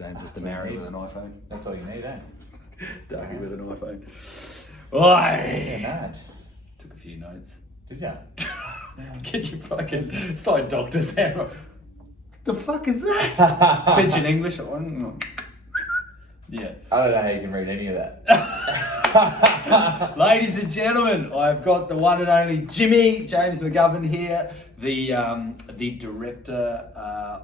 don't just to marry with an iPhone. That's all you need, eh? Darky with an iPhone. Yeah, mad. Took a few notes. Did ya? Get your fucking... It's like doctor's hammer. The fuck is that? Pigeon English. Yeah. I don't know how you can read any of that. Ladies and gentlemen, I've got the one and only James McGovern here, the director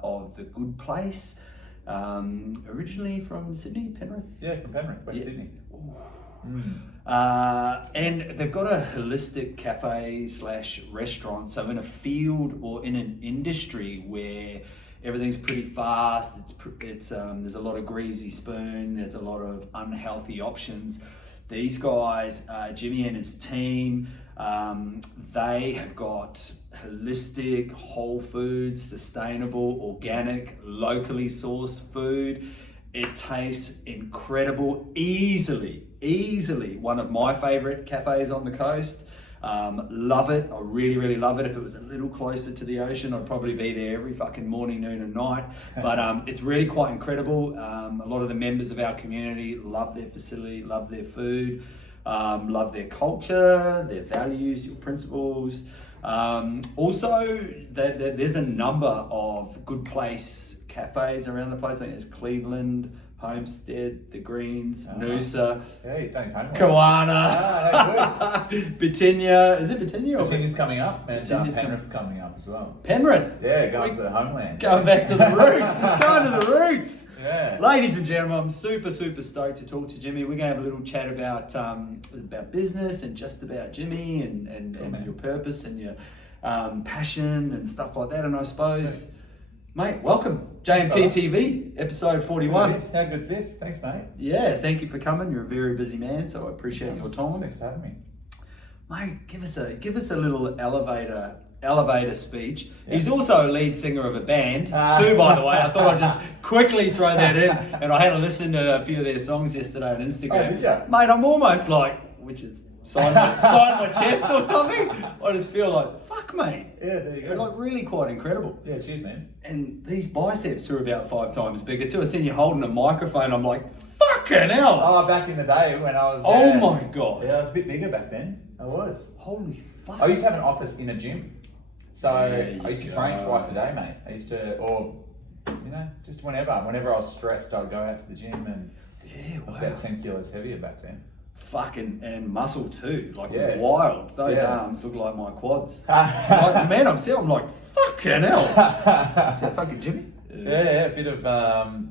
of The Good Place, originally from Sydney, Penrith. Yeah, from Penrith, West Sydney. And they've got a holistic cafe / restaurant. So in a field or in an industry where everything's pretty fast, it's there's a lot of greasy spoon, there's a lot of unhealthy options. These guys, Jimmy and his team, they have got holistic, whole foods, sustainable, organic, locally sourced food. It tastes incredible. Easily one of my favorite cafes on the coast. Love it. I really love it. If it was a little closer to the ocean, I'd probably be there every fucking morning, noon and night. But it's really quite incredible. A lot of the members of our community love their facility, love their food, love their culture, their values, your principles. Also, there's a number of Good Place cafes around the place. I think there's Cleveland, Homestead, The Greens, Noosa, Yeah, he's done his homework. Kawana, Birtinya. Is it Birtinya? Birtinya's coming up, and Birtinya's Penrith coming up as well. Penrith. Yeah, going to the homeland. Going back to the roots. Going to the roots. Yeah. Ladies and gentlemen, I'm super stoked to talk to Jimmy. We're gonna have a little chat about business and just about Jimmy and your purpose and your passion and stuff like that. And I suppose. Sweet. Mate, welcome. JMTTv, episode 41. How good's this? Thanks, mate. Yeah, thank you for coming. You're a very busy man, so I appreciate your time. Thanks for having me. Mate, give us a little elevator speech. Yeah. He's also a lead singer of a band, too, by the way. I thought I'd just quickly throw that in. And I had to listen to a few of their songs yesterday on Instagram. Oh, did ya? Mate, I'm almost like, which is sign my chest or something. I just feel like, fuck, mate. Yeah, there you go. They're like really quite incredible. Yeah, cheers, man. And these biceps are about 5 times bigger too. I seen you holding a microphone. I'm like, fucking hell. Oh, back in the day when I was... Oh my God. Yeah, I was a bit bigger back then. I was. Holy fuck. I used to have an office in a gym. So I used to train go. twice a day, mate. I used to, or, just whenever I was stressed, I'd go out to the gym and I was about 10 kilos heavier back then. Fucking, and muscle too, like wild. Those arms look like my quads. Like, man, I'm like, fucking hell. Is that fucking Jimmy? Yeah, a bit of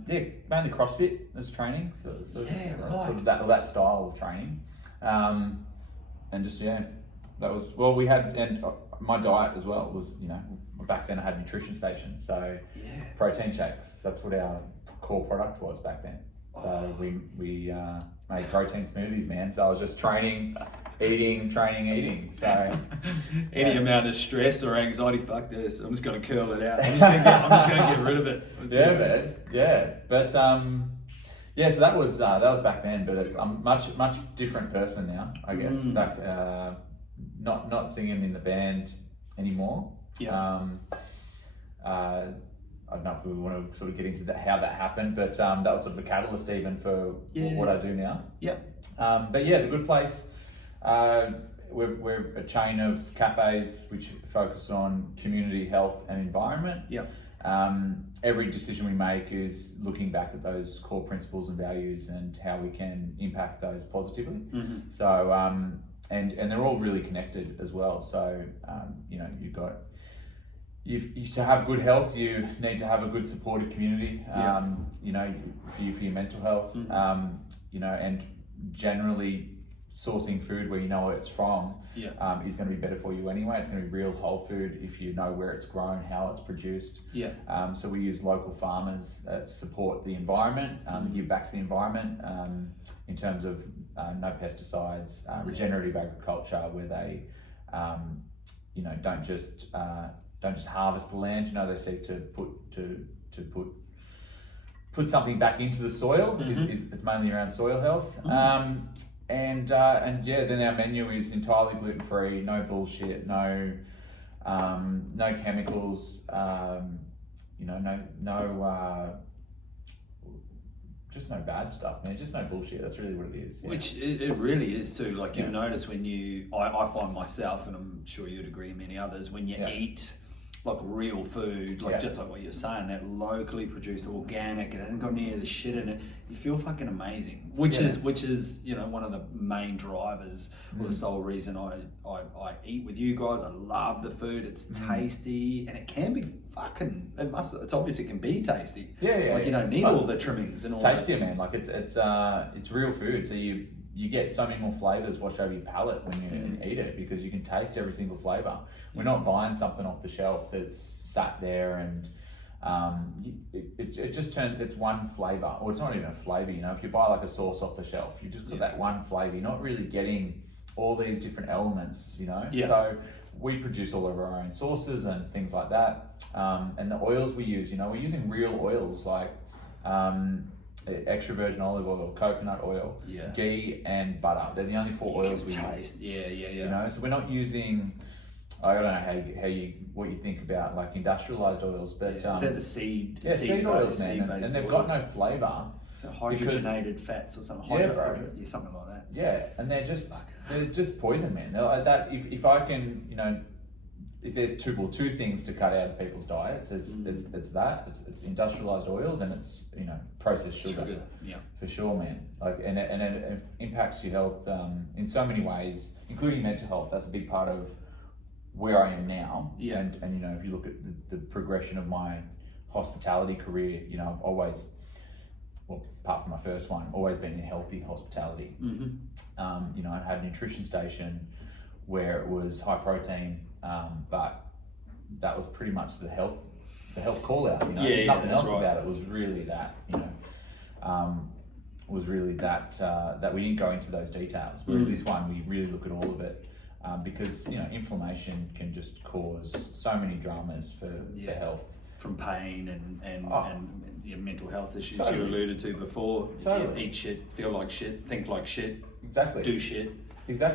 mainly CrossFit as training. So right. Sort of that style of training, and just that was we had, and my diet as well was back then I had a nutrition station, so protein shakes. That's what our core product was back then. So we made protein smoothies, man. So I was just training, eating. So any amount of stress or anxiety, fuck this. I'm just gonna curl it out. I'm just gonna get rid of it. Yeah, man. Yeah, but so that was back then. But it's I'm much different person now, I guess. Back not singing in the band anymore. Yeah. I don't know if we want to sort of get into how that happened, but that was sort of the catalyst even for what I do now. Yeah. But yeah, The Good Place, we're a chain of cafes which focus on community, health and environment. Yeah. Every decision we make is looking back at those core principles and values and how we can impact those positively. Mm-hmm. So, and they're all really connected as well. So, you to have good health, you need to have a good supportive community, for your mental health, and generally sourcing food where you know where it's from is going to be better for you anyway. It's going to be real whole food if you know where it's grown, how it's produced. So we use local farmers that support the environment, give back to the environment in terms of no pesticides, regenerative agriculture, where they don't just harvest the land. They seek to put something back into the soil. It's mainly around soil health. Then our menu is entirely gluten free, no bullshit, no chemicals, just no bad stuff, man. Just no bullshit. That's really what it is. Yeah. Which it really is too. Like you'll notice when I find myself, and I'm sure you'd agree, and many others, when you eat like real food, like just like what you're saying, that locally produced, organic, it hasn't got any of the shit in it, you feel fucking amazing. Which is you know, one of the main drivers or the sole reason I eat with you guys. I love the food. It's tasty, and it can be fucking. It's obviously can be tasty. Like you don't need all the trimmings and all. Tastier, man. Like it's real food. So you get so many more flavors washed over your palate when you eat it, because you can taste every single flavor. We're not buying something off the shelf that's sat there and it just turns, it's one flavor, or it's not even a flavor. You know, if you buy like a sauce off the shelf, you just got that one flavor. You're not really getting all these different elements, you know. So we produce all of our own sauces and things like that, and the oils we use, you know, we're using real oils like extra virgin olive oil, coconut oil, ghee, and butter. They're the only 4 oils we use. You know, so we're not using. I don't know what you think about like industrialized oils, but is that the seed oils, man, and they've got no flavor. So hydrogenated fats or something. Something like that. Yeah, and they're just poison, man. They're like that. If I can, you know, if there's two things to cut out of people's diets, it's industrialized oils, and it's, you know, processed sugar. For sure, man. Like and it impacts your health in so many ways, including mental health. That's a big part of where I am now. And you know, if you look at the progression of my hospitality career, you know, I've always, well, apart from my first one, always been in healthy hospitality. You know, I had a nutrition station where it was high protein, but that was pretty much the health call out. You know, nothing else about it was really that. You know, that we didn't go into those details. Whereas this one, we really look at all of it. Because, you know, inflammation can just cause so many dramas for health. From pain and your mental health issues you alluded to before. If you eat shit, feel like shit, think like shit, do shit.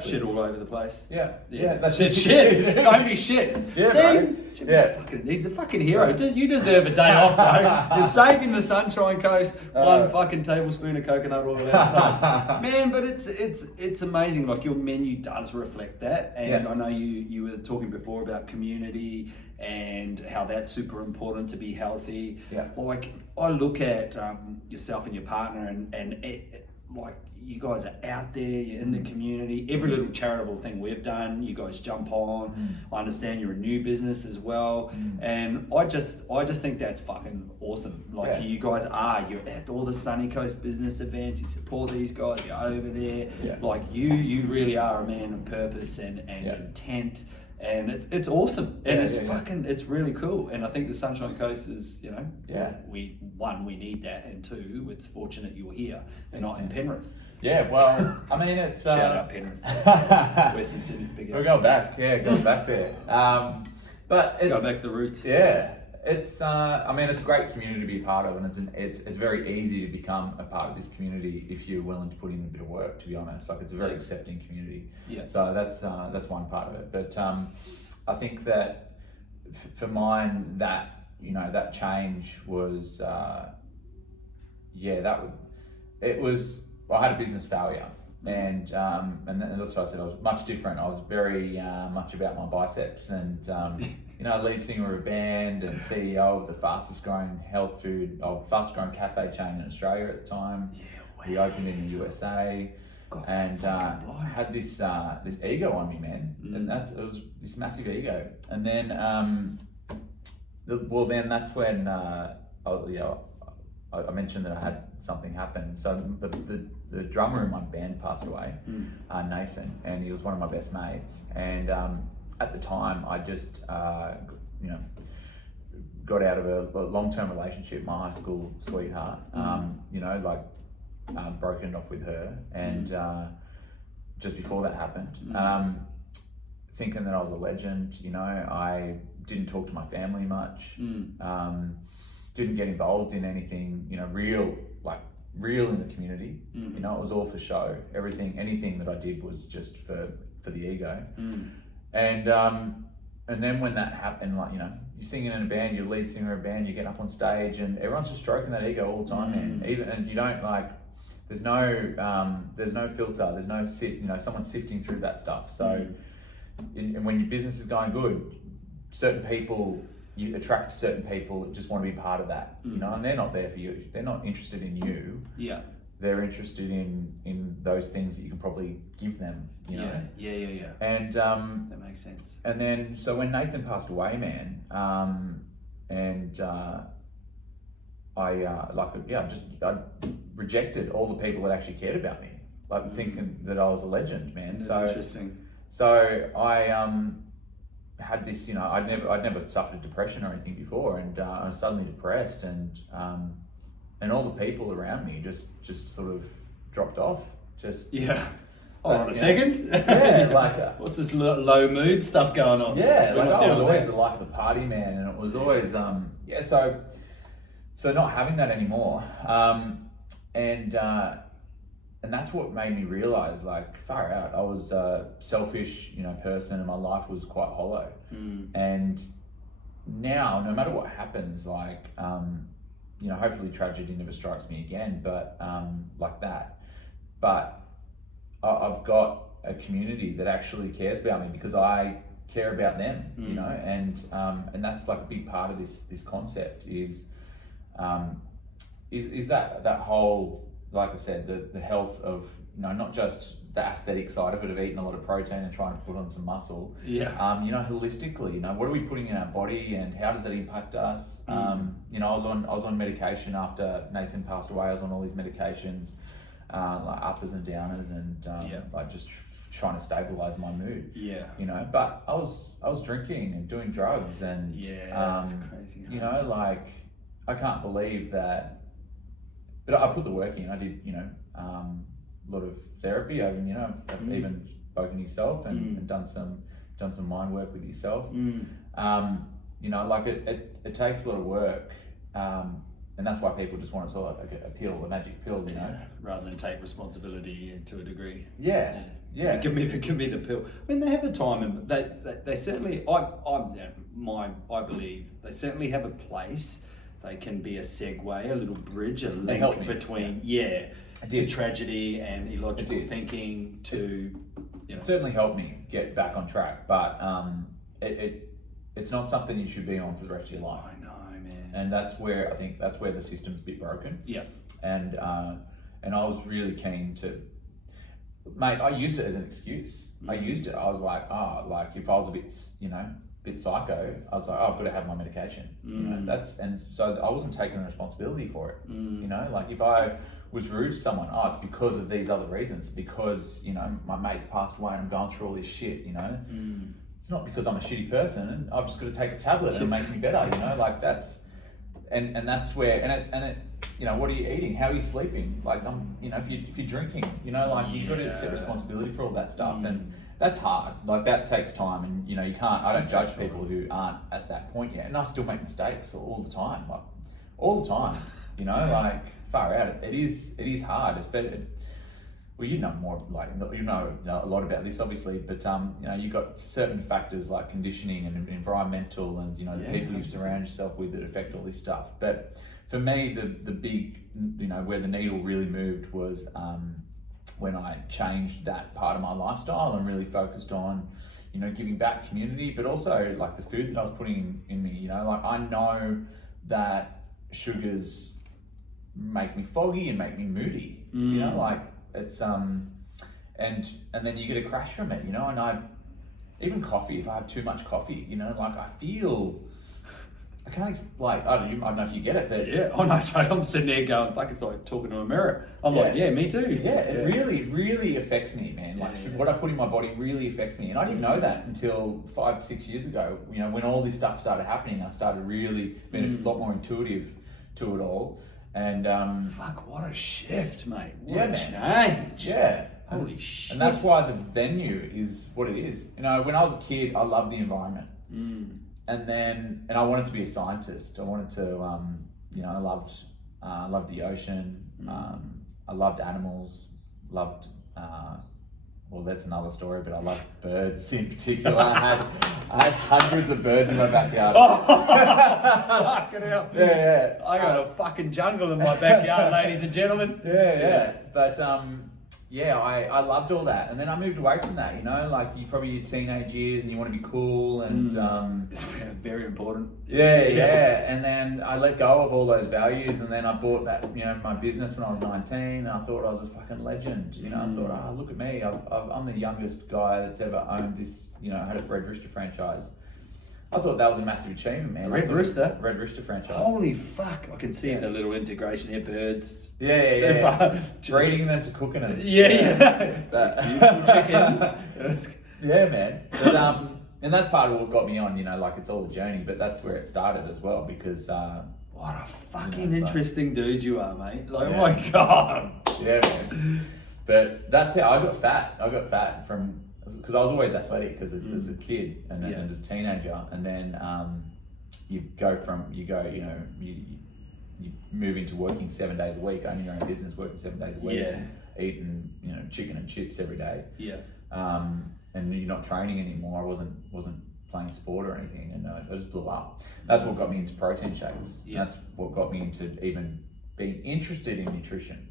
Shit all over the place. That's shit. Don't be shit. He's a fucking hero. You deserve a day off, bro. You're saving the Sunshine Coast. One fucking tablespoon of coconut oil at a time, man. But it's amazing. Like your menu does reflect that, and I know you were talking before about community and how that's super important to be healthy. Like I look at yourself and your partner, and like. You guys are out there, you're in the community. Every little charitable thing we've done, you guys jump on. I understand you're a new business as well, and I just think that's fucking awesome. Like you guys you're at all the Sunny Coast business events. You support these guys. You're over there. Like you really are a man of purpose and intent. And it's awesome, and it's really cool. And I think the Sunshine Coast is, you know, we need that, and 2, it's fortunate you're here and not in Penrith. Well, I mean, it's shout out Penrith, Western Sydney, big. We're going back, going back there. But it's go back to the roots. It's I mean, it's a great community to be a part of, and it's very easy to become a part of this community if you're willing to put in a bit of work, to be honest. Like, it's a very accepting community. So that's one part of it. But I think that for mine, that, you know, that change was I had a business failure, and that's what I said. I was much different. I was very much about my biceps, and you know, lead singer of a band and CEO of the fastest growing cafe chain in Australia at the time. We opened in the USA, and had this ego on me, man, and it was this massive ego. And then, then that's when I mentioned that I had something happen. So the drummer in my band passed away, Nathan, and he was one of my best mates. And at the time, I just you know, got out of a long-term relationship, my high school sweetheart. You know, like broken it off with her, and just before that happened, thinking that I was a legend. You know, I didn't talk to my family much. Didn't get involved in anything, you know, real in the community. You know, it was all for show. Anything that I did was just for the ego. And and then when that happened, like, you know, you're singing in a band, you're lead singer of a band, you get up on stage, and everyone's just stroking that ego all the time, man. Even, and you don't like, there's no filter, there's no sift, you know, someone sifting through that stuff. So, and when your business is going good, certain people, you attract certain people that just want to be part of that, you know, and they're not there for you. They're not interested in you. Yeah. They're interested in those things that you can probably give them, you know? Yeah. And that makes sense. and then, so when Nathan passed away, man, I rejected all the people that actually cared about me, like thinking that I was a legend, man. That's so interesting. So I had this, you know, I'd never suffered depression or anything before, and I was suddenly depressed, and all the people around me just sort of dropped off. Just Hold on a second. Yeah, like what's this low mood stuff going on? Yeah, We're like not I was down always there. the life of the party man, and it was always so not having that anymore, and that's what made me realize, like, far out, I was a selfish, you know, person, and my life was quite hollow. And now, no matter what happens, like, you know, hopefully tragedy never strikes me again, but like that. But I've got a community that actually cares about me because I care about them, you know, and that's like a big part of this concept is that whole, like I said, the health of, you know, not just the aesthetic side of it, of eating a lot of protein and trying to put on some muscle. You know, holistically, you know, what are we putting in our body and how does that impact us? You know, I was on medication after Nathan passed away. I was on all these medications, like uppers and downers, and like just trying to stabilize my mood. You know, but I was drinking and doing drugs, and that's crazy. you know, like, I can't believe that. But I put the work in. I did, you know, a lot of therapy. I've even spoken to yourself and done some mind work with yourself. You know, like it takes a lot of work, and that's why people just want it sort of like a pill, a magic pill, you know, rather than take responsibility to a degree. Yeah. Give me the pill. I mean, they have the time, and they certainly. I believe they certainly have a place. They can be a segue, a little bridge, a link between to tragedy and illogical thinking to, you know. It certainly helped me get back on track, but it's not something you should be on for the rest of your life. I know, man. And that's where the system's a bit broken. And I was really keen to, mate, I used it as an excuse. I used it. I was like, like if I was a bit psycho, I was like, I've got to have my medication. You know, and so I wasn't taking responsibility for it. You know, like if I was rude to someone, it's because of these other reasons, because, you know, my mate's passed away and I'm going through all this shit, you know. It's not because I'm a shitty person and I've just got to take a tablet and make me better, you know, like that's, and that's where, and it, you know, what are you eating? How are you sleeping? Like, you know, if you're drinking, you know, like you've got to accept responsibility for all that stuff. And that's hard. Like, that takes time, and, you know, you can't, I don't judge people who aren't at that point yet. And I still make mistakes all the time, like all the time, you know, like far out. It is hard. It's better. Well, you know more, like, you know a lot about this, obviously, but you know, you've got certain factors like conditioning and environmental, and, you know, the people you surround yourself with that affect all this stuff. But for me, the big, you know, where the needle really moved was when I changed that part of my lifestyle and really focused on, you know, giving back community, but also like the food that I was putting in me. You know, like, I know that sugars make me foggy and make me moody. You know, like, it's and then you get a crash from it, you know. And even coffee, if I have too much coffee, you know, like, I can't, like, I don't know if you get it, but oh no, I'm sitting there going, fuck, it's like talking to a mirror. I'm like, me too. It really affects me, man. Like, what I put in my body really affects me, and I didn't know that until 5-6 years ago. You know, when all this stuff started happening, I started really being a lot more intuitive to it all. And fuck, what a shift, mate. What Yeah, a man. change. Yeah. Holy shit. And that's why the venue is what it is. You know, when I was a kid, I loved the environment. And I wanted to be a scientist. I wanted to, you know, I loved the ocean. I loved animals, loved well, that's another story, but I love birds in particular. I had hundreds of birds in my backyard. Fucking hell. Yeah. I got a fucking jungle in my backyard, ladies and gentlemen. Yeah. But I loved all that, and then I moved away from that. You know, like you probably your teenage years, and you want to be cool, and it's very important. Yeah. And then I let go of all those values, and then I bought that, my business when I was 19, and I thought I was a fucking legend. You know, I thought, oh, look at me, I'm the youngest guy that's ever owned this. Had a Red Rooster franchise. I thought that was a massive achievement, man. Red Rooster franchise. Holy fuck! I can see the little integration here, birds. Yeah. Breeding them to cooking them. Yeah. But, Beautiful chickens. Yeah, man. But, and that's part of what got me on. Like it's all a journey, but that's where it started as well because. What a fucking interesting dude you are, mate. Like, oh my god. Yeah, man. But that's how I got fat. I got fat from. Because I was always athletic as a kid and as a teenager, and then you move into working 7 days a week, owning your own business, working 7 days a week, eating chicken and chips every day, and you're not training anymore. I wasn't playing sport or anything, and I just blew up. That's what got me into protein shakes. That's what got me into even being interested in nutrition.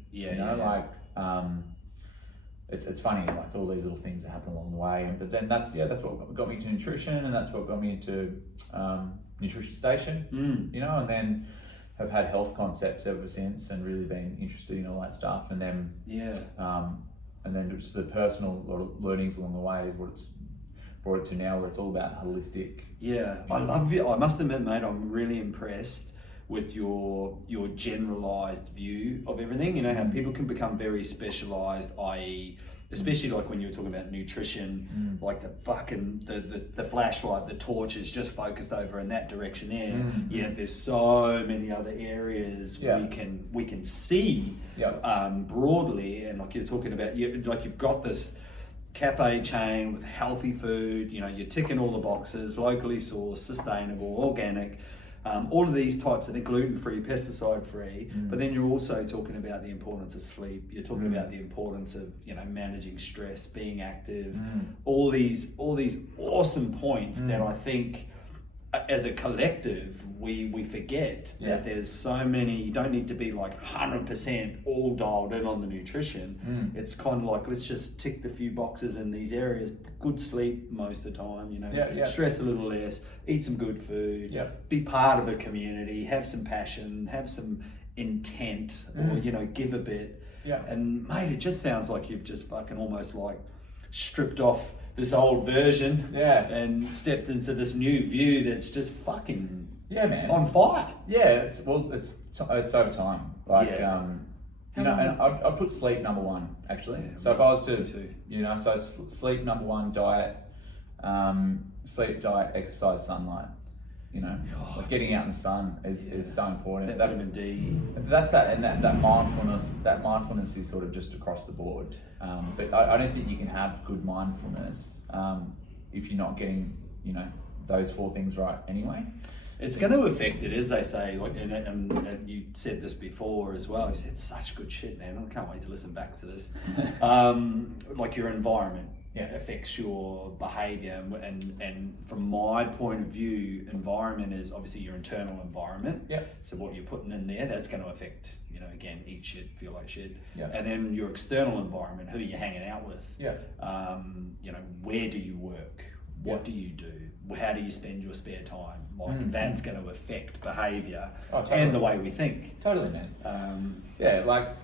It's funny, like all these little things that happen along the way, but then that's what got me to nutrition, and that's what got me into Nutrition Station, and then have had health concepts ever since, and really been interested in all that stuff, and then just the personal learnings along the way is what it's brought it to now, where it's all about holistic. I love you. I must admit, mate, I'm really impressed with your generalized view of everything. How people can become very specialized, i.e., especially like when you're talking about nutrition, like the fucking the flashlight, the torch is just focused over in that direction there. There's so many other areas we can see broadly, and like you're talking about, you've got this cafe chain with healthy food. You're ticking all the boxes: locally sourced, sustainable, organic. All of these types of things, gluten-free, pesticide-free, but then you're also talking about the importance of sleep. You're talking about the importance of managing stress, being active, all these awesome points that I think as a collective we forget that there's so many. You don't need to be like 100% all dialed in on the nutrition. It's kind of like, let's just tick the few boxes in these areas. Good sleep most of the time, stress a little less, eat some good food, be part of a community, have some passion, have some intent, or give a bit. And mate, it just sounds like you've just fucking almost like stripped off this old version and stepped into this new view that's just fucking man, on fire. It's over time. Like and I'd put sleep number one, actually. So if I was to sleep number one, diet, sleep, diet, exercise, sunlight. Like getting out in the sun is so important. That vitamin D. That's that, and that mindfulness. That mindfulness is sort of just across the board. But I don't think you can have good mindfulness if you're not getting those four things right anyway. It's going to affect it, as they say. Like, and you said this before as well. You said such good shit, man. I can't wait to listen back to this. Like your environment affects your behaviour, and from my point of view, environment is obviously your internal environment. So what you're putting in there, that's going to affect. Again, eat shit, feel like shit. And then your external environment, who you're hanging out with. Where do you work? What do you do? How do you spend your spare time? Like that's going to affect behaviour and the way we think. Totally, man. Like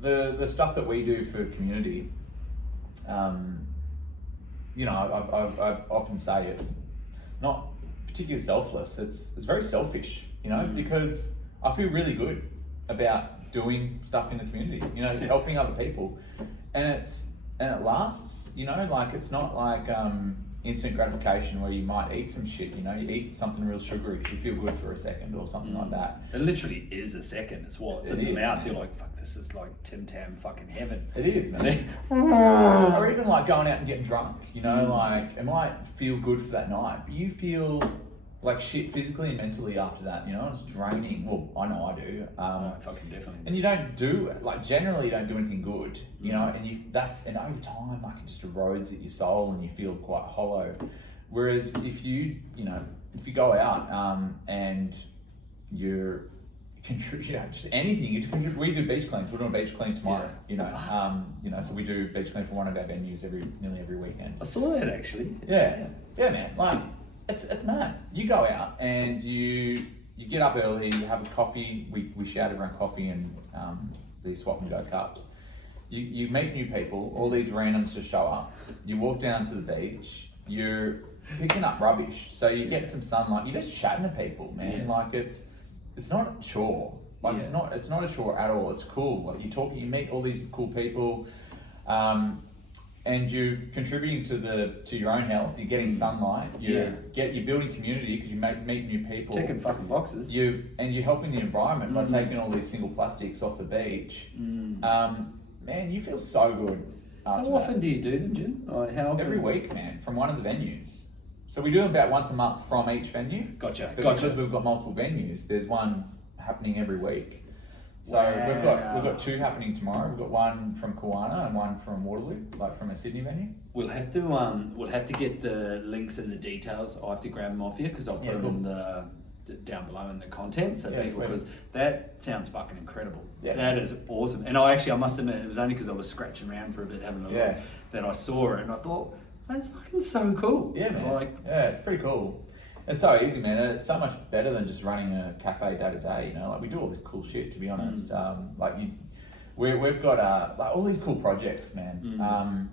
the stuff that we do for community. I often say it's not particularly selfless. It's very selfish. Because I feel really good about doing stuff in the community. Helping other people, and it lasts. Like it's not like instant gratification where you might eat some shit. You eat something real sugary, you feel good for a second or something like that. It literally is a second. It's what it's in the mouth. You're like, fuck, this is like Tim Tam fucking heaven. It is, man. Or even like going out and getting drunk. Like it might feel good for that night, but you feel like shit physically and mentally after that, you know, it's draining. Well, I know I do. Fucking definitely. And you don't do, like, generally you don't do anything good, you know, and and over time, like, it just erodes at your soul and you feel quite hollow. Whereas if you go out and you're just anything, we do beach cleans. We're doing a beach clean tomorrow, you know, so we do beach clean for one of our venues nearly every weekend. I saw that actually. Yeah, man, like, it's mad. You go out and you get up early, you have a coffee. We shout everyone coffee and these swap and go cups. You meet new people. All these randoms just show up. You walk down to the beach. You're picking up rubbish, so you get some sunlight. You're just chatting to people, man. Yeah. Like it's not a chore. Like it's not a chore at all. It's cool. Like you meet all these cool people. And you're contributing to your own health. You're getting sunlight. You're building community because you meet new people. Ticking fucking boxes. You're helping the environment by taking all these single plastics off the beach. Man, you feel so good. How often do you do them, Jim? How often? Every week, man, from one of the venues. So we do them about once a month from each venue. Gotcha. But because we've got multiple venues, there's one happening every week. So we've got two happening tomorrow. We've got one from Kawana and one from Waterloo, like from a Sydney venue. We'll have to get the links and the details. I'll have to grab them off you because I'll put them in the down below in the content. So because that sounds fucking incredible. Yeah. That is awesome. And I must admit, it was only because I was scratching around for a bit having a look that I saw it and I thought, that's fucking so cool. Yeah, man. It's pretty cool. It's so easy, man. It's so much better than just running a cafe day to day. You know, like we do all this cool shit. To be honest, we've got like all these cool projects, man.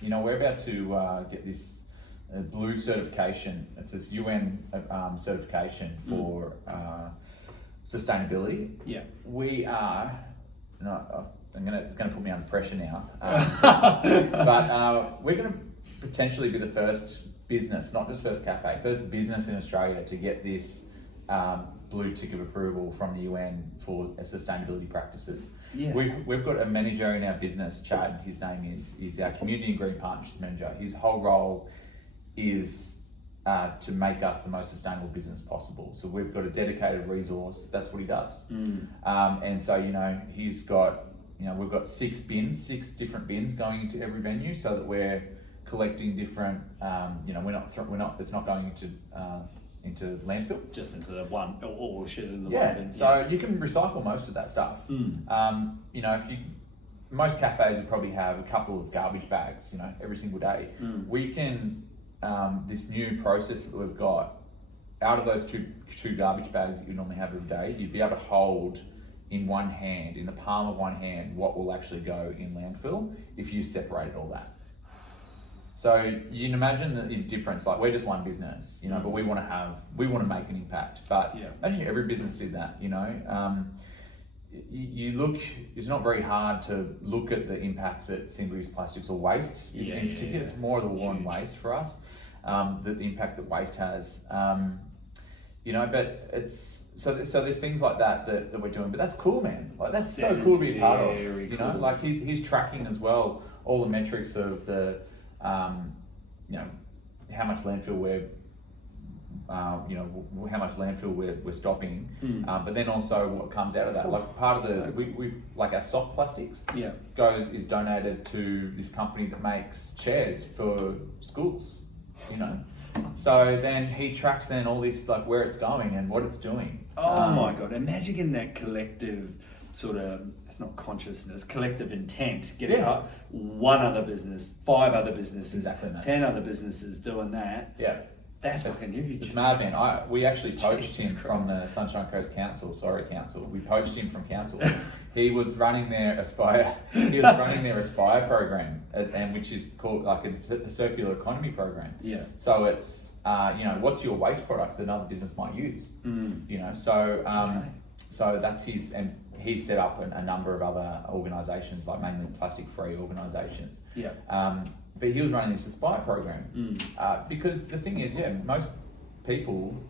You know, we're about to get this blue certification. It's this UN certification for sustainability. Yeah, we are. It's going to put me under pressure now. But we're going to potentially be the first business, not just first cafe, first business in Australia to get this blue tick of approval from the UN for sustainability practices. Yeah. We've got a manager in our business, Chad, his name is our community and green partnerships manager. His whole role is to make us the most sustainable business possible. So we've got a dedicated resource, that's what he does. And so, you know, he's got, you know, we've got 6 different bins going into every venue so that we're collecting different, you know, it's not going into landfill. Just into the one, all shit in the one bin. So you can recycle most of that stuff. You know, most cafes will probably have a couple of garbage bags, you know, every single day. We can, this new process that we've got, out of those two garbage bags that you normally have every day, you'd be able to hold in one hand, in the palm of one hand, what will actually go in landfill if you separated all that. So you can imagine the difference. Like, we're just one business, you know, but we want to make an impact. But imagine if every business did that, you know. It's not very hard to look at the impact that single-use plastics or waste, in particular. It's more of the war on waste for us, the impact that waste has. You know, but it's so there's things like that we're doing. But that's cool, man. Like, that's so cool to be part of. You know, like he's tracking as well all the metrics of the. You know, how much landfill we're stopping, but then also what comes out of that. Like part of the we like our soft plastics is donated to this company that makes chairs for schools. You know, so then he tracks all this, like, where it's going and what it's doing. Oh my god! Imagine getting that collective sort of, it's not consciousness, collective intent, getting up one other business, 5 other businesses, 10 other businesses doing that. Yeah. That's fucking huge. It's mad, man. We actually poached him from the Sunshine Coast Council. We poached him from council. He was running their Aspire. Program, and which is called like a circular economy program. Yeah. So it's you know, what's your waste product that another business might use? You know, so so that's his, and he set up a number of other organisations, like mainly plastic-free organisations. Yeah. But he was running this Aspire program because the thing is, most people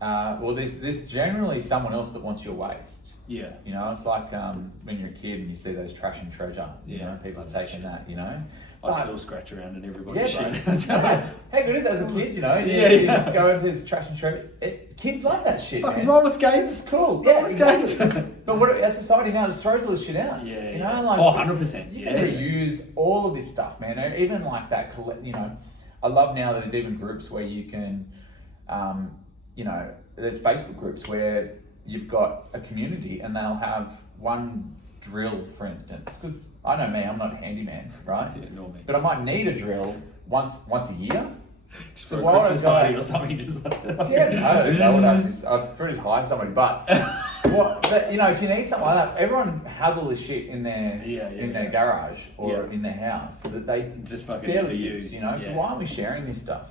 Well, there's generally someone else that wants your waste. Yeah. You know, it's like when you're a kid and you see those trash and treasure. You know, people are taking that. You know, I still scratch around in everybody's yeah, shit. How good is it as a kid? You know, you go into this trash and treasure. Kids love that shit. Fucking man. roller skates. It's cool. Roller skates. Exactly. But what as society now just throws all this shit out. Yeah. You know, like 100%. You can reuse all of this stuff, man. Even like that. You know, I love now that there's even groups where you can, you know, there's Facebook groups where you've got a community and they'll have one drill, for instance, because I know me, I'm not a handyman, right? Yeah, nor me. But I might need a drill once a year. Just for a Christmas party or something. Just like yeah, I don't know what I'd probably just hire somebody, but you know, if you need something like that, everyone has all this shit in their their garage or in their house that they just fucking barely use. You know, so why aren't we sharing this stuff?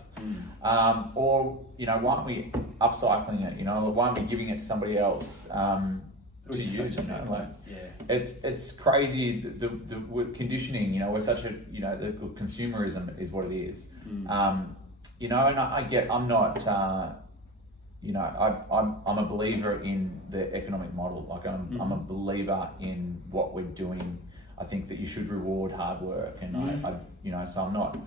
Or you know, why aren't we upcycling it? You know, or why aren't we giving it to somebody else to use? You know, like it's crazy the conditioning. You know, we're such a the consumerism is what it is. You know, and I'm not. I'm a believer in the economic model. Like I'm a believer in what we're doing. I think that you should reward hard work, and so I'm not.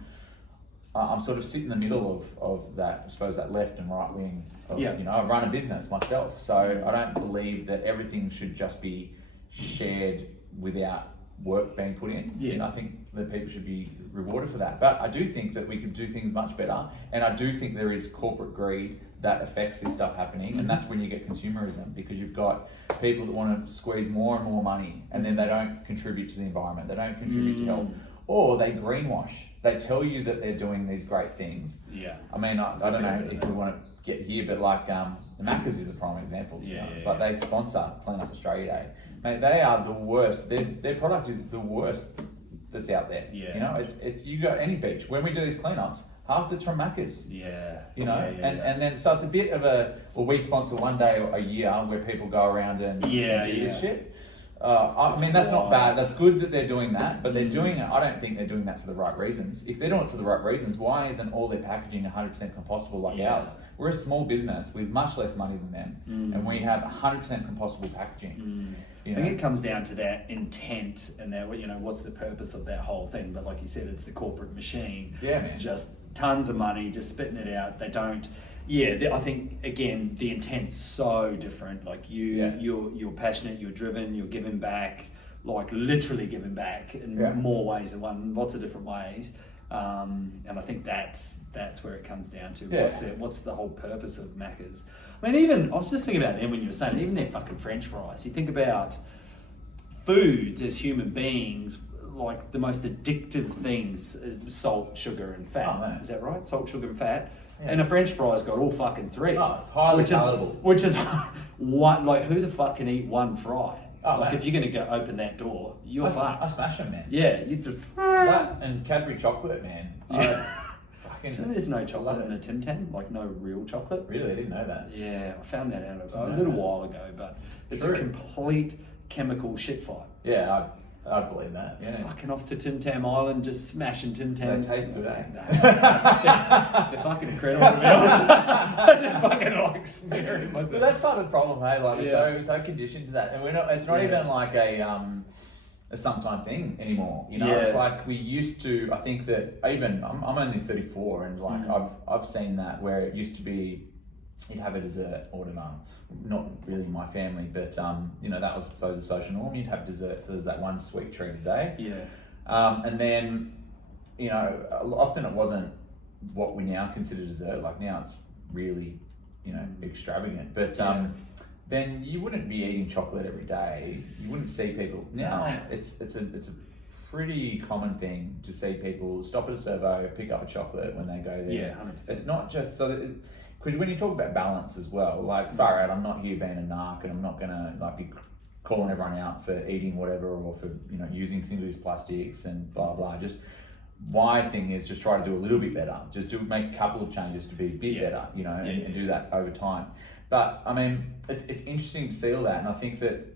I'm sort of sit in the middle of that. I suppose that left and right wing. You know, I run a business myself, so I don't believe that everything should just be shared without work being put in. And I think that people should be rewarded for that. But I do think that we could do things much better, and I do think there is corporate greed that affects this stuff happening, and that's when you get consumerism, because you've got people that want to squeeze more and more money, and then they don't contribute to the environment, they don't contribute to health, or they greenwash. They tell you that they're doing these great things. I mean, I don't know if we want to get here, but like the Macca's is a prime example. To be honest. Like they sponsor Clean Up Australia Day. Mate, they are the worst. Their product is the worst that's out there. You know, it's you go any beach when we do these cleanups, half it's from Macca's. You know, and then so it's a bit of we sponsor one day a year where people go around and do this shit. I mean, that's not bad. That's good that they're doing that, but they're doing it. I don't think they're doing that for the right reasons. If they're doing it for the right reasons, why isn't all their packaging 100% compostable like ours? We're a small business with much less money than them, and we have 100% compostable packaging. You know? I think it comes down to that intent and that, what's the purpose of that whole thing? But like you said, it's the corporate machine. Yeah, man. Just tons of money, just spitting it out. They don't. I think again the intent's so different. Like you're passionate, you're driven, you're giving back, like literally giving back in more ways than one, lots of different ways. And I think that's where it comes down to. What's the whole purpose of Macca's? I mean, even I was just thinking about them when you were saying even their fucking French fries. You think about foods as human beings. Like the most addictive things, salt, sugar, and fat. Is that right? Salt, sugar, and fat. Yeah. And a French fry's got all fucking three. Oh, it's highly palatable. Which is one. Like, who the fuck can eat one fry? If you're gonna go open that door, you're fucked. I smash them, man. Yeah, you just that and Cadbury chocolate, man. There's no chocolate in a Tim Tam, like no real chocolate. Really, I didn't know that. Yeah, I found that out a little while ago, but it's a complete chemical shit fight. Yeah, I believe that. Yeah. Fucking off to Tim Tam Island, just smashing Tim Tams. They taste good, eh? They're fucking incredible, to be honest. I just fucking like smearing myself. But that's part of the problem, hey? Like we're so conditioned to that, and we're not. It's not even like a sometime thing anymore. You know, it's like we used to. I think that even I'm only 34, and like I've seen that where it used to be. You'd have a dessert or whatever. Not really my family, but that was, I suppose, a social norm. You'd have dessert, so there's that one sweet treat a day. And then, often it wasn't what we now consider dessert. Like now it's really, extravagant. But then you wouldn't be eating chocolate every day. You wouldn't see people now. It's a pretty common thing to see people stop at a servo, pick up a chocolate when they go there. Yeah, 100%. It's not just so. Because when you talk about balance as well, like far out, I'm not here being a narc, and I'm not gonna be calling everyone out for eating whatever or for using single-use plastics and blah blah. Just my thing is just try to do a little bit better. Just make a couple of changes to be a bit better, and do that over time. But I mean, it's interesting to see all that, and I think that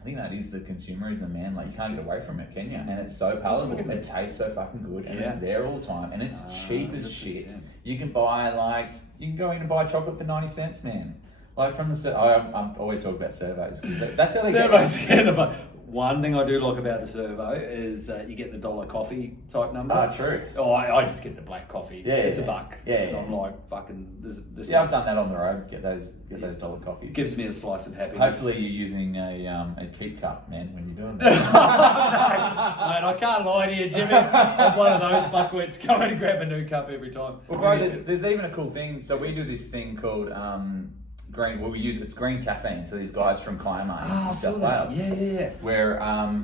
I think that is the consumerism, man. Like, you can't get away from it, can you? And it's so palatable. It tastes so fucking good, and it's there all the time, and it's cheap as 100%. shit. You can buy you can go in and buy chocolate for 90 cents, man. Like from the, I'm always talking about servos because that's how they Servo's kind of fun. One thing I do like about the servo is you get the $1 coffee type number. Ah, true. Oh, I just get the black coffee. Yeah, it's yeah. $1. Yeah, And yeah. I'm like, fucking, this Yeah, I've done that on the road. Get those dollar coffees. gives me a slice of happiness. Hopefully you're using a keep cup, man, when you're doing Mate, that. I can't lie to you, Jimmy. I'm one of those fuckwits going to grab a new cup every time. Well, bro, there's even a cool thing. So we do this thing called green. Well, it's green caffeine. So these guys from Kawana, South Wales, Yeah. where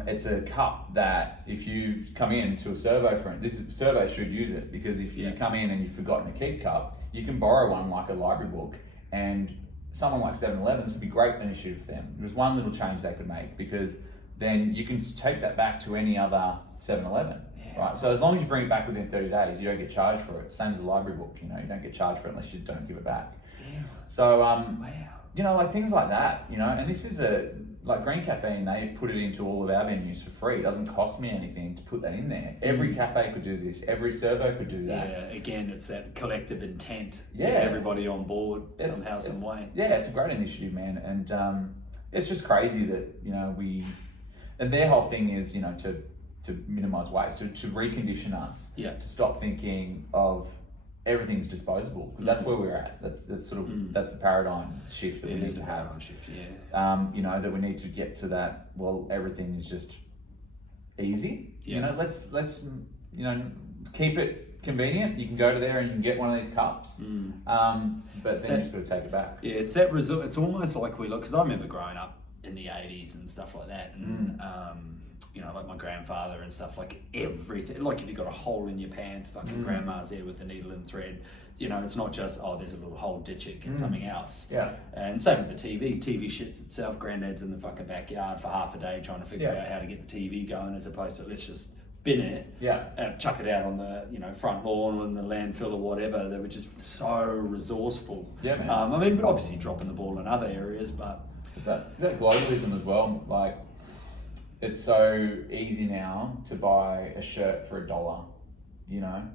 it's a cup that if you come in to a servo servo should use it, because if you come in and you've forgotten a keep cup, you can borrow one like a library book, and someone like 7-Eleven, this would be great initiative for them. There's one little change they could make, because then you can take that back to any other 7-Eleven. Right, so as long as you bring it back within 30 days, you don't get charged for it. Same as a library book, you don't get charged for it unless you don't give it back. So, like things like that, and this is like green caffeine, they put it into all of our venues for free. It doesn't cost me anything to put that in there. Every cafe could do this. Every servo could do that. Yeah, again, it's that collective intent. Yeah. Get everybody on board somehow, some way. Yeah, it's a great initiative, man. And it's just crazy that, and their whole thing is, to minimize waste, to recondition us, to stop thinking of everything's disposable, because that's where we're at. That's sort of that's the paradigm shift that we need to have. Paradigm shift, yeah. That we need to get to that. Well, everything is just easy. Yeah. Let's keep it convenient. You can go to there and you can get one of these cups. But then you just got to take it back. Yeah, it's that result. It's almost like we look, because I remember growing up in the 80s and stuff like that, and like my grandfather and stuff, like everything, like if you got a hole in your pants, fucking grandma's there with the needle and thread. It's not just, there's a little hole, ditch it, get something else. Yeah. And same with the TV shits itself. Granddad's in the fucking backyard for half a day trying to figure out how to get the TV going, as opposed to let's just bin it, chuck it out on the front lawn or in the landfill or whatever. They were just so resourceful. Yeah, man. But obviously dropping the ball in other areas, but It's that globalism as well. Like, it's so easy now to buy a shirt for $1.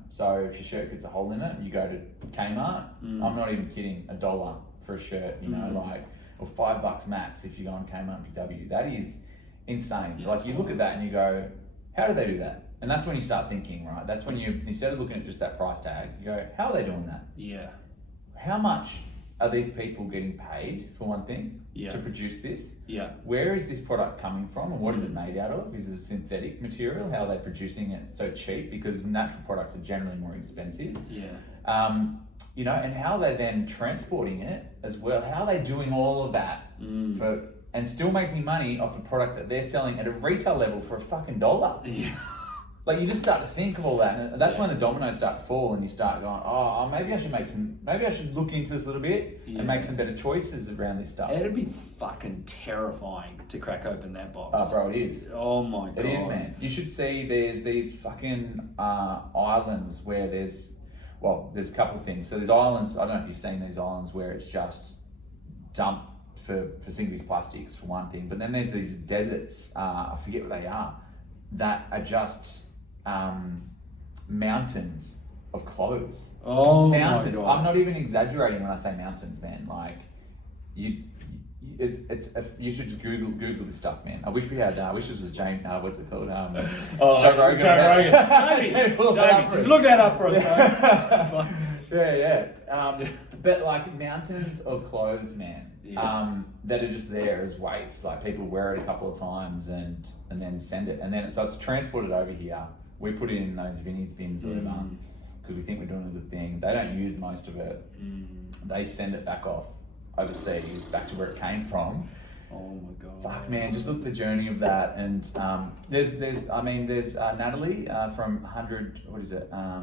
So if your shirt gets a hole in it, you go to Kmart. I'm not even kidding, $1 for a shirt. Or $5 max if you go on Kmart and PW. That is insane. Yeah, like, you look at that and you go, how did they do that? And that's when you start thinking, right? That's when you, instead of looking at just that price tag, you go, how are they doing that? yeah, How much are these people getting paid, for one thing, Yeah. to produce this? yeah, Where is this product coming from, and what is it made out of? Is it a synthetic material? How are they producing it so cheap? Because natural products are generally more expensive. yeah. And how are they then transporting it as well? How are they doing all of that and still making money off a product that they're selling at a retail level for a fucking $1? Yeah. Like, you just start to think of all that, and that's when the dominoes start to fall, and you start going, maybe I should look into this a little bit and make some better choices around this stuff. It'd be fucking terrifying to crack open that box. Oh, bro, it is. Oh my god. It is, man. You should see there's these fucking islands where there's a couple of things. So there's islands, I don't know if you've seen these islands where it's just dumped for single-use plastics, for one thing. But then there's these deserts, I forget what they are, that are just mountains of clothes. Oh Mountains. my god. I'm not even exaggerating when I say mountains, man. Like, you should Google this stuff, man. I wish we had. I wish this was James. What's it called? Joe Rogan. Jamie, just look that up for us, bro. Yeah. But like, mountains of clothes, man. That are just there as waste. Like, people wear it a couple of times and then send it, and then it's transported over here. We put it in those Vinnie's bins or whatever, because we think we're doing a good thing. They don't use most of it. They send it back off overseas, back to where it came from. Oh my god. Fuck, man, just look at the journey of that. And there's Natalie from 100, what is it? Now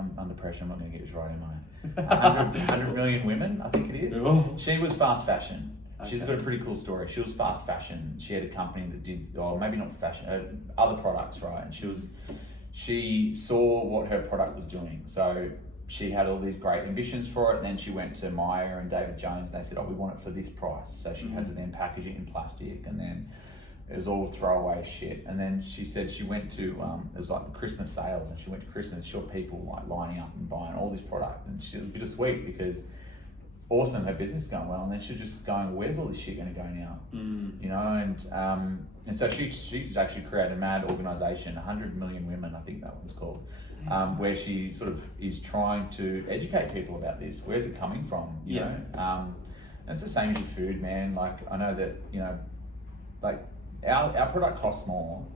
I'm under pressure. I'm not going to get this right, am I? 100 million women, I think it is. Oh. She was fast fashion. She's Okay. got a pretty cool story. She was fast fashion. She had a company that did, or maybe not fashion, other products, right? And she saw what her product was doing. So she had all these great ambitions for it. And then she went to Meyer and David Jones, and they said, "Oh, we want it for this price." So she had to then package it in plastic, and then it was all throwaway shit. And then she said she went to it was like the Christmas sales, and she went to Christmas, saw people like lining up and buying all this product, and she was bittersweet because awesome, her business is going well, and then she's just going, "Where's all this shit going to go now?" You know, and so she's actually created a mad organisation, 100 Million Women, I think that one's called, where she sort of is trying to educate people about this. Where's it coming from? You know, and it's the same as your food, man. Like I know that, you know, like our product costs more,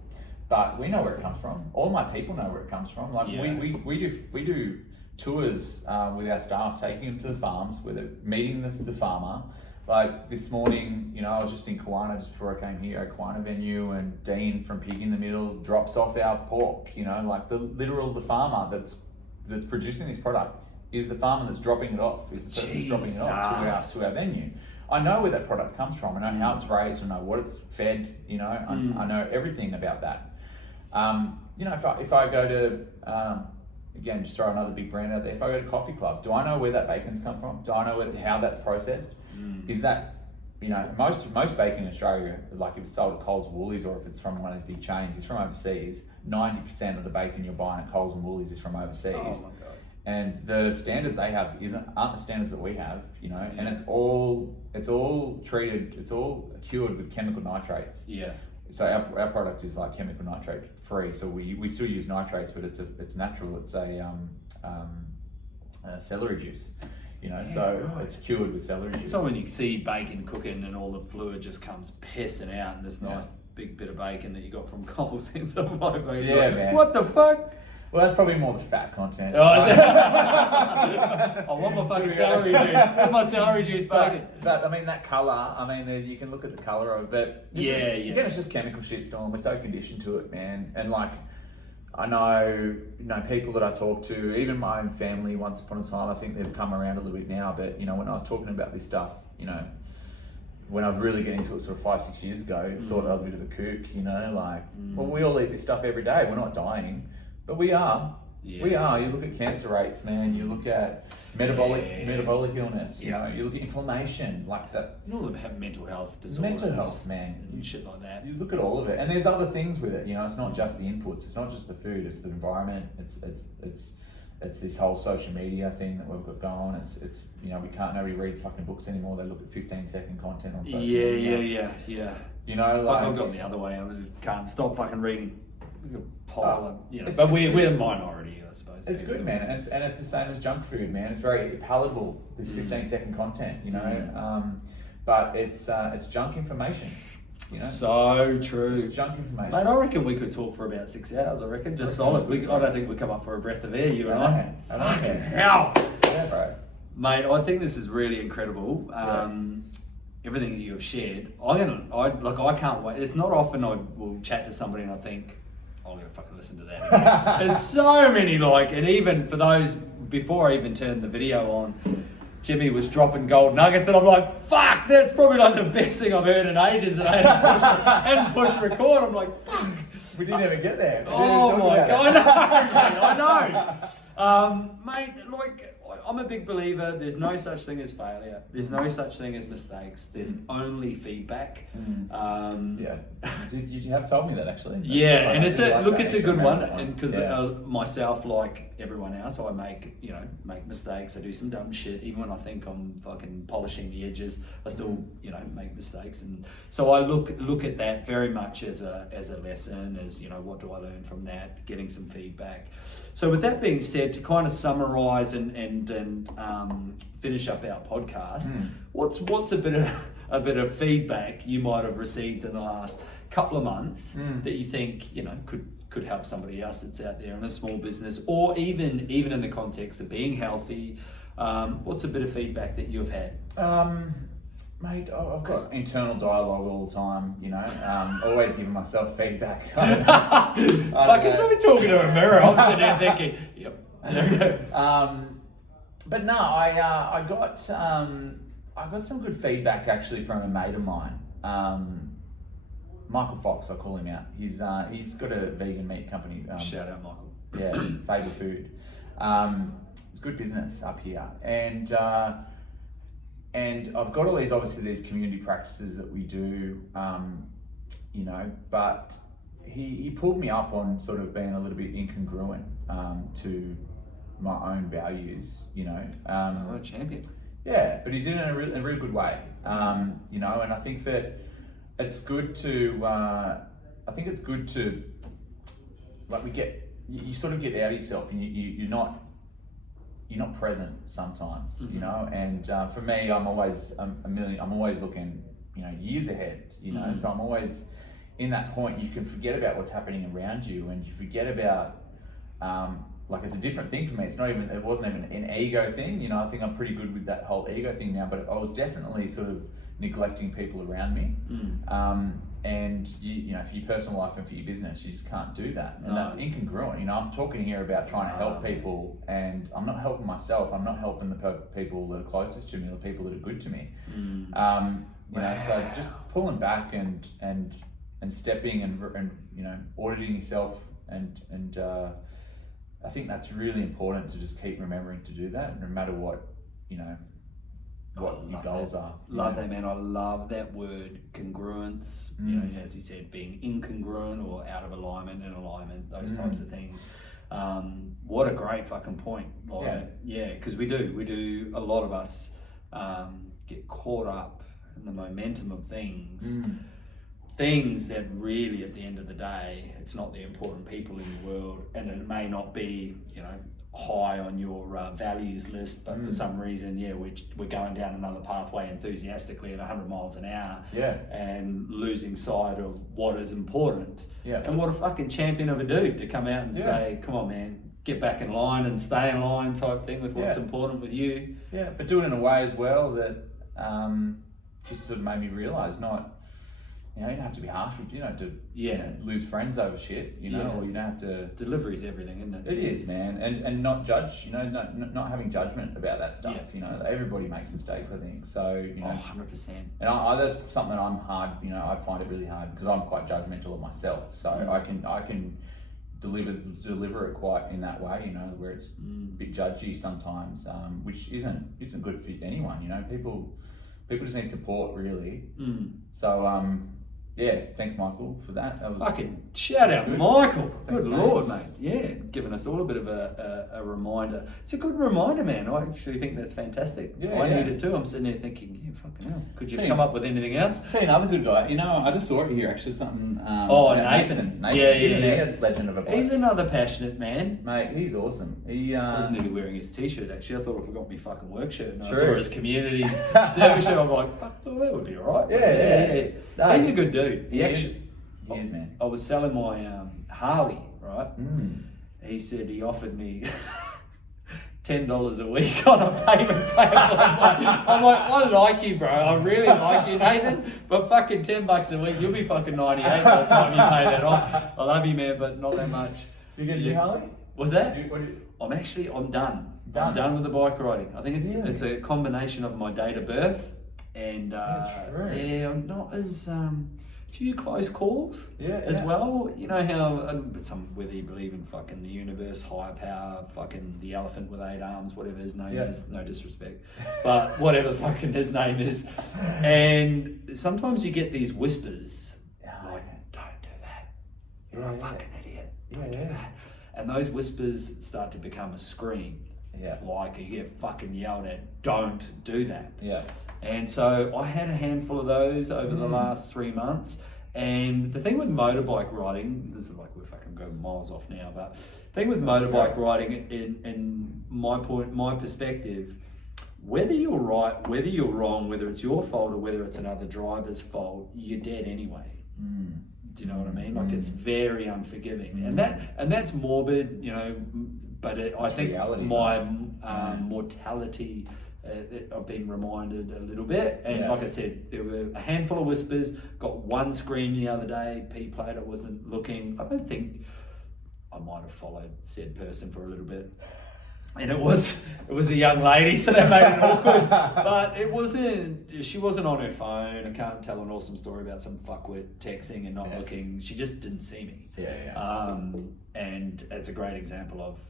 but we know where it comes from. All my people know where it comes from. Like we do tours with our staff, taking them to the farms, meeting the farmer. Like this morning, you know, I was just in Kawana just before I came here, Kawana venue, and Dean from Pig in the Middle drops off our pork. You know, like the farmer that's producing this product is the farmer that's dropping it off, is the person that's dropping it off to our venue. I know where that product comes from. I know how it's raised. I know what it's fed. You know, I know everything about that. You know, if I go to again, just throw another big brand out there. If I go to Coffee Club, do I know where that bacon's come from? Do I know how that's processed? Is that, you know, most bacon in Australia, like if it's sold at Coles and Woolies, or if it's from one of these big chains, it's from overseas. 90% of the bacon you're buying at Coles and Woolies is from overseas. Oh my God. And the standards they have aren't the standards that we have, you know, and it's all treated, it's all cured with chemical nitrates. Yeah. So our product is like chemical nitrate free. So we still use nitrates, but it's natural. It's a celery juice, you know. It's cured with celery juice. So when you see bacon cooking and all the fluid just comes pissing out, and this nice big bit of bacon that you got from Coles in some like, man. What the fuck? Well, that's probably more the fat content. Oh, is it? I want my fucking celery juice. Where's my celery juice bacon? But I mean, that colour, I mean, you can look at the colour of it. Again, it's just chemical shitstorm. We're so conditioned to it, man. And like, I know, you know, people that I talk to, even my own family once upon a time, I think they've come around a little bit now, but, you know, when I was talking about this stuff, you know, when I was really getting into it sort of 5-6 years ago, thought I was a bit of a kook, you know, like, well, we all eat this stuff every day. We're not dying. But we are. Yeah. We are. You look at cancer rates, man. You look at metabolic illness. You know, you look at inflammation, like that. You all of them have mental health disorders. Mental health, man, and shit like that. You look at all of it, and there's other things with it. You know, it's not just the inputs. It's not just the food. It's the environment. It's this whole social media thing that we've got going. It's you know, nobody reads fucking books anymore. They look at 15-second content on social media. Yeah. You know, like I've gone the other way. I can't stop fucking reading. Pile of, you know, but we're a minority, I suppose. It's good, man, and it's the same as junk food, man. It's very palatable. This 15-second content, you know, but it's junk information. You know? So true. It's junk information. Mate, I reckon we could talk for about 6 hours. I reckon just solid. I don't think we come up for a breath of air. You and I. Fucking hell. Yeah, bro. Mate, I think this is really incredible. Everything that you have shared, I can't wait. It's not often I will chat to somebody and I think, I'm gonna fucking listen to that again. There's so many, like, and even for those before I even turned the video on, Jimmy was dropping gold nuggets, and I'm like, fuck, that's probably like the best thing I've heard in ages, and I hadn't pushed record. I'm like, fuck. We didn't even get there. Oh my God, I know. Mate, like, I'm a big believer, there's no such thing as failure. There's no such thing as mistakes. There's only feedback. You have told me that, actually. That's it's a good one. And because myself, like everyone else, I make mistakes. I do some dumb shit. Even when I think I'm fucking polishing the edges, I still, you know, make mistakes. And so I look at that very much as a lesson, as, you know, what do I learn from that? Getting some feedback. So with that being said, to kind of summarize and finish up our podcast, what's a bit of feedback you might have received in the last couple of months that you think, you know, could help somebody else that's out there in a small business, or even in the context of being healthy? What's a bit of feedback that you've had? Mate, I've got internal dialogue all the time, you know, always giving myself feedback. Fuck, it's like talking to a mirror. I'm sitting there thinking, yep. But no, I got some good feedback actually from a mate of mine, Michael Fox. I call him out. He's got a vegan meat company. Shout out, Michael. Yeah, Fable Food. good business up here, and I've got all these, obviously these community practices that we do, you know, but he pulled me up on sort of being a little bit incongruent to my own values, you know. Oh, champion. Yeah, but he did it in a really good way, you know, and I think that it's good to, like, you sort of get out of yourself, and you're not present sometimes, you know. And for me, I'm always looking, you know, years ahead, you know. So I'm always in that point. You can forget about what's happening around you, and you forget about, like, it's a different thing for me. It wasn't even an ego thing, you know. I think I'm pretty good with that whole ego thing now, but I was definitely sort of neglecting people around me. And you know, for your personal life and for your business, you just can't do that, and that's incongruent. You know, I'm talking here about trying to help people, and I'm not helping myself. I'm not helping the people that are closest to me, or the people that are good to me. You know, so just pulling back and stepping and you know, auditing yourself, and I think that's really important to just keep remembering to do that, no matter what, you know, what your goals are. Love that, man. I love that word, congruence. You know, as you said, being incongruent or out of alignment, in alignment, those types of things. What a great fucking point. Like, yeah, because we do, a lot of us get caught up in the momentum of things. Things that really, at the end of the day, it's not the important people in the world, and it may not be, you know, high on your values list, but for some reason, we're going down another pathway enthusiastically at 100 miles an hour, and losing sight of what is important. And what a fucking champion of a dude to come out and say, come on, man, get back in line and stay in line, type thing, with what's important with you. But do it in a way as well that just sort of made me realise, you know, you don't have to be harsh with, you know, to lose friends over shit, you know, or you don't have to... Delivery's everything, isn't it? It is, man. And not judge, you know, not having judgment about that stuff, you know. Everybody makes mistakes, I think. So, you know... 100%. And that's something I'm hard, you know, I find it really hard because I'm quite judgmental of myself. So I can deliver it quite in that way, you know, where it's a bit judgy sometimes, which isn't good for anyone, you know. People just need support, really. So, yeah, thanks, Michael, for that. That was fucking shout out, Michael. Thanks, good Lord, mate. Yeah, giving us all a bit of a reminder. It's a good reminder, man. I actually think that's fantastic. I need it too. I'm sitting there thinking, fucking hell, could you come up with anything else? Tell you another good guy. You know, I just saw it here actually. Something. Nathan. Yeah. He's a legend of a bloke. He's another passionate man, mate. He's awesome. He was nearly wearing his t-shirt. Actually, I thought I forgot my fucking work shirt, and I saw his communities service shirt. I'm like, fuck, well, that would be alright. Yeah. No, he's a good dude. He is, man. I was selling my Harley, right? He said he offered me $10 a week on a payment plan. I'm like, I like you, bro. I really like you, Nathan. But fucking $10 a week, you'll be fucking 98 by the time you pay that off. I love you, man, but not that much. You get a new Harley? Was that? I'm done. I'm done with the bike riding. I think it's a combination of my date of birth and I'm not as few close calls as well. You know how whether you believe in fucking the universe, higher power, fucking the elephant with 8 arms, whatever his name is, no disrespect, but whatever fucking his name is. And sometimes you get these whispers like, don't do that. You're a fucking idiot. Don't do that. And those whispers start to become a scream. Like you get fucking yelled at, don't do that. And so I had a handful of those over the last 3 months. And the thing with motorbike riding, this is like we're fucking going miles off now, but the thing with motorbike riding, in my perspective, whether you're right, whether you're wrong, whether it's your fault or whether it's another driver's fault, you're dead anyway. Do you know what I mean? Like it's very unforgiving, and that's morbid, you know. But I think reality, my mortality. I've been reminded a little bit, and like I said, there were a handful of whispers. Got one scream the other day. P-plate. I wasn't looking. I don't think I might have followed said person for a little bit, and it was a young lady, so that made it awkward. But it wasn't. She wasn't on her phone. I can't tell an awesome story about some fuckwit texting and not looking. She just didn't see me. And it's a great example of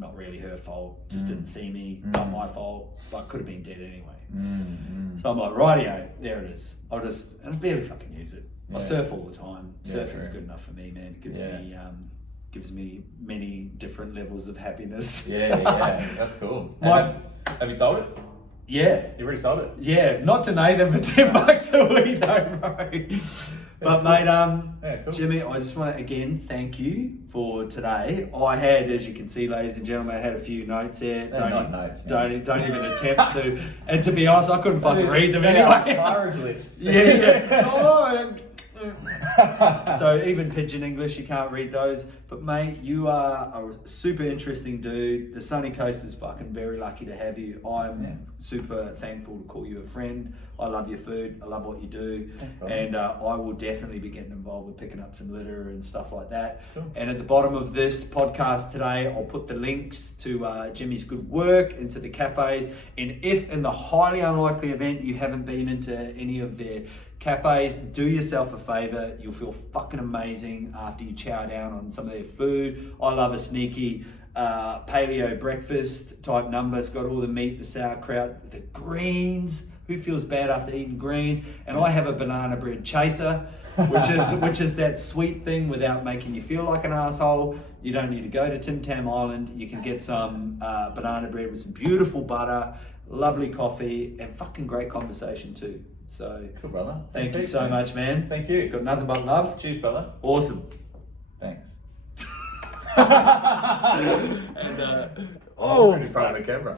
not really her fault, just didn't see me, not my fault, but could have been dead anyway. So I'm like, rightio, there it is. And I barely fucking use it. I surf all the time. Surfing's good enough for me, man. It gives me many different levels of happiness. Yeah, that's cool. Have you sold it? Yeah. You already sold it? Yeah, not to Nathan for $10 a week though, bro. But mate, cool. Jimmy, I just want to again thank you for today. I had, as you can see, ladies and gentlemen, I had a few notes there. Don't even attempt to. And to be honest, I couldn't fucking read them anyway. Hieroglyphs. So even Pigeon English, you can't read those. But mate, you are a super interesting dude. The Sunny Coast is fucking very lucky to have you. I'm super thankful to call you a friend. I love your food. I love what you do. Thanks, and I will definitely be getting involved with picking up some litter and stuff like that. Cool. And at the bottom of this podcast today, I'll put the links to Jimmy's good work, into the cafes. And if in the highly unlikely event you haven't been into any of their cafes, do yourself a favor. You'll feel fucking amazing after you chow down on some of their food. I love a sneaky paleo breakfast type number. It's got all the meat, the sauerkraut, the greens. Who feels bad after eating greens? And I have a banana bread chaser, which is that sweet thing without making you feel like an asshole. You don't need to go to Tim Tam Island. You can get some banana bread with some beautiful butter, lovely coffee, and fucking great conversation too. So, cool, brother. Thank you so much, man. Thank you. Got nothing but love. Cheers, brother. Awesome. Thanks. And in front of the camera.